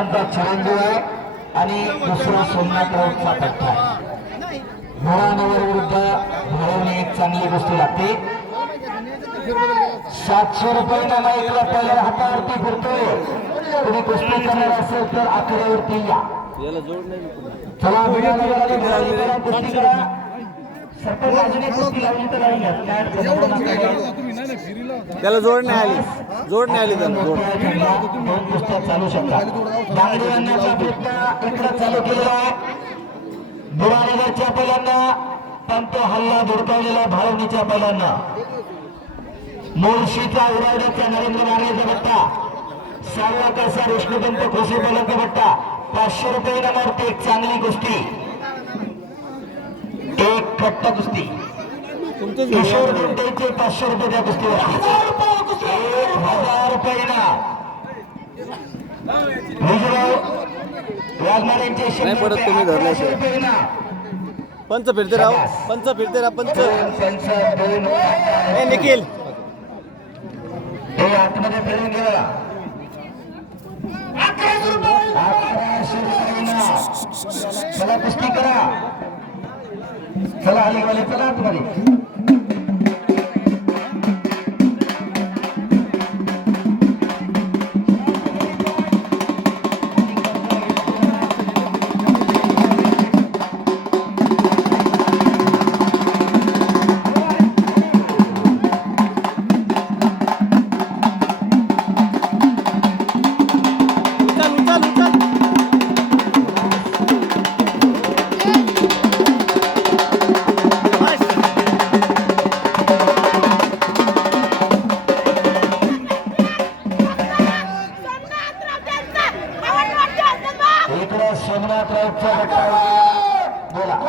चिरंजीव आहे आणि दुसरा सोमनाथरावचा पट्टा आहे. घोडानवर विरुद्ध घडवणे एक चांगली गोष्ट लागते. सातशे रुपये नामा पहिल्या हातावरती फिरतोय. तुम्ही कुस्ती करणार असेल तर अकरावरती या. चला घोडानवरला कुस्ती करा. त्याला जोड नाही आली. जोड नाही आली त्याला जोड. चालू शकतात. बांगडी आणण्याचा प्रयत्न इकडं चालू केलेला बुरानगरच्या पहिल्यांदा पंत हल्ला धुडकावलेला भाळवणीच्या पहिल्यांदा. मुळशीचा उरावड्याचा नरेंद्र मानेचा बट्टा. सहावा कसा विष्णुपंत खोसे पहिल्यांदा बट्टा. पाचशे रुपये इनामावरती एक चांगली कुस्ती. एक खट्ट कुस्ती किशोर. गुंटेचे पाचशे रुपयाच्या कुस्तीवरती एक हजार रुपये रुपये, रुपये. पंच फिरते राव पंच फिरते राव पंच. निखिल. हे आतमध्ये फिरून गेला अकराशे रुपये. चला कुस्ती करा. चला अलीवाले चला आतमध्ये इकडे सोमनाथ बोला.